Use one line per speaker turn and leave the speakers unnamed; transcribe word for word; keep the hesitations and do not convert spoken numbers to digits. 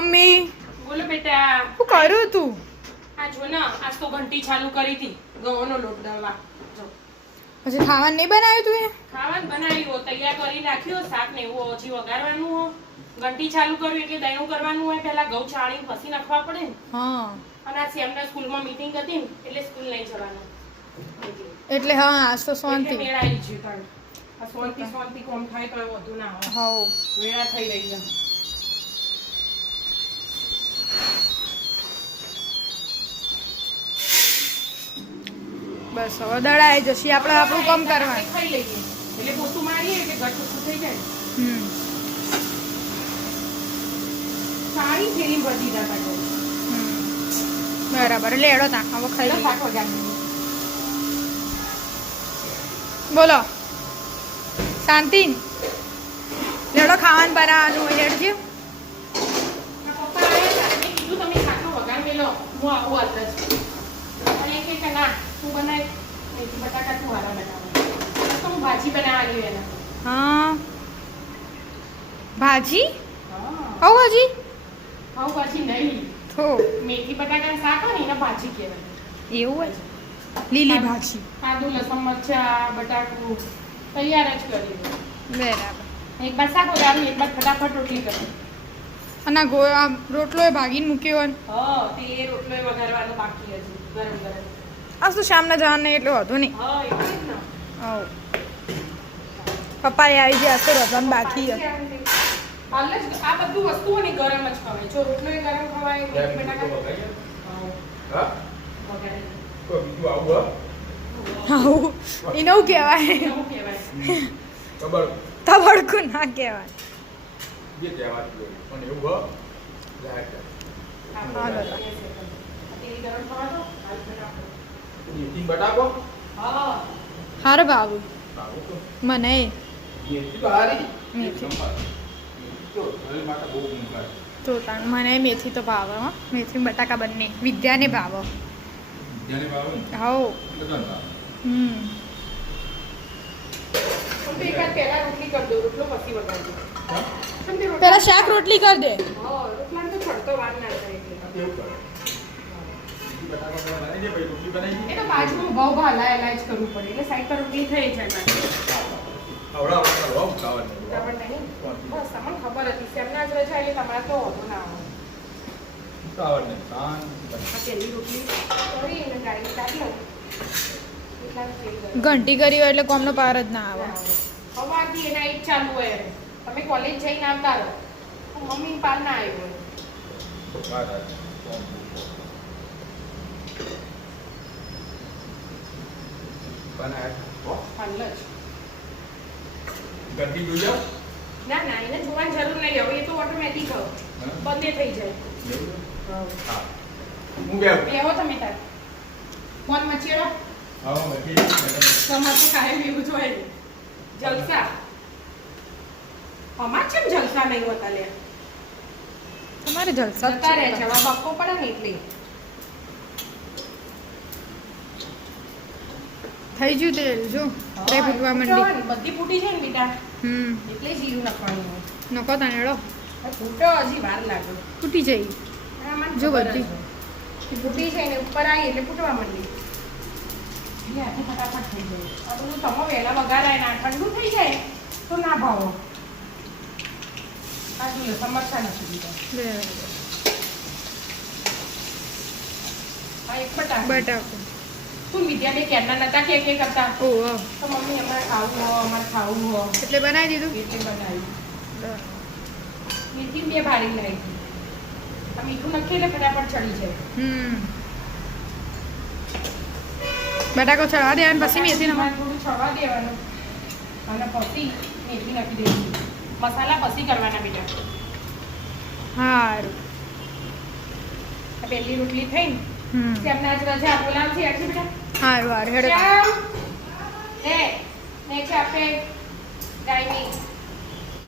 Mummy
બોલો બેટા
શું કર્યું તું?
આ જો ને આજ તો ઘંટી ચાલુ કરી હતી ઘઉંનો લોટ દળવા. જો
પછી ખાવાનું નહીં બનાવ્યું તું? એ
ખાવાનું બનાવ્યું તૈયાર કરી નાખ્યું શાક ને એવું હજી વઘારવાનું હો. ઘંટી ચાલુ કર્યું એટલે દહીંનું કરવાનું હોય પહેલા ઘઉં ચાળીને પછી નાખવા પડે ને.
હા
અને આ સેમના સ્કૂલમાં મીટિંગ હતી ને એટલે સ્કૂલ નહીં જવાનું
એટલે હા આજ તો શાંતિ.
મેળ આવી છે કારણ આ શાંતિ શાંતિ કોમ થાય તો વધુ ના હોય.
હવ
વેળા થઈ રહી છે.
બસ હવે દળાઈ જશે આપણે આપણું કામ કરવાનું.
ખાઈ લઈએ એટલે પોતું મારીએ એટલે ઘટ થઈ જાય.
હમ
સારી થેલી વધી જતા જો.
બરાબર લેડો તા હવે ખાઈ લઈએ.
શાક વગાડી
બોલો શાંતિ લેડો ખાવાનું બનાવવાનું હેડજો.
પપ્પા આવ્યા હતા મેં કીધું તમે શાકનો વઘાર મેલો હું આવું અંદર જ અને એ કે ના તું બનાય મેથી બટાકા તું હારા બનાવ તો હું ભાજી બનાવવાની એના.
હા ભાજી
હા
હવ હજી
હા ભાજી નહીં
થો
મેથી બટાકાનું શાક હોય ને એને ભાજી કહેવાય.
એવું હોય લીલી ભાજી.
આદુ લસણ મરચા બટાકું તૈયાર જ કરી દઉં.
બરાબર.
એક બાર શાક વગાડું એક બાર ફટાફટ રોટલી કરું.
અને ગો આ રોટલો એ ભાગીને મૂક્યો હોય.
હા તે એ રોટલો એ વઘારવાનો બાકી હજી ગરમ ગરમ.
આજ તો શામના જવાનું નહીં એટલે વાંધો નહીં.
હા એટલે જ ને.
હવ પપ્પા એ આવી ગયા તો રસમ બાકી છે.
હાલ જ આ બધું વસ્તુઓ ને ગરમ જ ખવાય. જો રોટલો એ ગરમ ખવાય મેથી બટાકા
હા
વઘારે.
તો બીજું આવું
આવું એને શું કહેવાય?
એવું કહેવાય.
ખબર
તબડકું ના કહેવાય.
જે કહેવાતું હોય પણ એવું હો જાય છે.
હા
દાદા.
તેલ ગરમ થવા દો હાલ બટાકો.
મેથી બટાકો
હા
હારો બાબુ
આવું તો
મને
મેથી તો હારી
મેથી.
મેથી તો શરીર માટે બહુ મુકાય.
તો તાણ મને મેથી તો ભાવે હો. મેથી ને બટાકા બંને વિદ્યાને ભાવે.
જેને ભાવે ને
હવ
બધાને ભાવે.
હમ
પણ તો એકાદ પહેલા રોટલી કરી દો રોટલો પછી વઘારજો.
હા?
સમજે રોટલા
પેલા શાક રોટલી કરી દે.
હા રોટલાને તો છડતો વાર ના થાય એટલે.
એવું કરે. મેથી બટાકા બનાવી દે પછી રોટલી બનાવી
એ તો બાજુમાં ભાવ ભાવ હલાય હલાય જ કરવું પડે એટલે સાઈડ પર રોટલી થઈ જાય બાજુ.
આવડા આવડા કરો ઉતાવળ નહીં.
બરાબર નહીં બસ તમને ખબર હતી સેમના જ રજા એટલે તમારે તો વધુ ના આવે.
ઉતાવળ નહીં શાંતિ
આ પહેલી રોટલી કરી અને ગાડી કાઢી લઉં એટલા જ થઈ જાય.
ઘંટી કરી હોય એટલે કોમનો પાર જ ના આવે.
સવારથી એના ઈ જ ચાલુ હોય એને. તમે કોલેજ જઈને આવતા રહો તો મમ્મી પાર ના આવ્યો હોય.
વાત આવી. બનાય
હાલ જ
ગંદી જોઈ
ના ના એને જોવાની જરૂર નહીં હવે એ તો ઓટોમેટિક બંને થઈ જાય.
હા હું ગયા
બેહો તમે તાર ફોન મચેડો
હા મેથી
તમારે તો કાયમ એવું જોઈએ જલસા અમાર કેમ જલસા નહીં હોતા લે
તમારે જલસા જ
જતા રહે
છે.
જવાબ આપવો પડે ને એટલે
થઈ ગયું તેલ જો તે ફૂટવા માંડી.
ફૂટવાની, બધી ફૂટી છે ને બેટા
હમ
એટલે જ જીરું નાખવાનું હોય.
નકો તાણેડો
આ ફૂટો હજી વાર લાગે
ફૂટી જઈ.
આ મને
જો
ખબર
બધી.
જ હોય. કે ફૂટી છે ને ઉપર આવી એટલે ફૂટવા માંડી એટલે હાથે ફટાફટ થઈ જાય. આ બધું તમે વહેલા વઘારાય ના ઠંડુ થઈ જાય તો ના ભાવો. આ જોઈએ સમસ્યા નથી દીધા.
બરાબર.
આ એક બટાકા
બટાકો
તું વિદ્યા બે કેરના નતા કે કે કરતા
ઓહો
તો મમ્મી અમારે ખાવું હો અમારે ખાવું હો
એટલે બનાવી દીધું.
એટલે બનાવી મેથી બે ભારી લાવી આ મીઠું નાખી એટલે ફટાફટ ચડી જાય.
હમ બટાકો ચડવા દે અને પછી મેથી
તમારે
નમક.
થોડું છવા દેવાનું અને પછી મેથી નાખી દેવાની. મસાલા પછી કરવાના બેટા.
સારું.
આ પહેલી રોટલી થઈ ને
હમ
તેમના આજ રજા બોલાવશે આટલી બેટા
સારું સારું હેડો.
શ્યામ એ ને ચાપે ડાઈનિંગ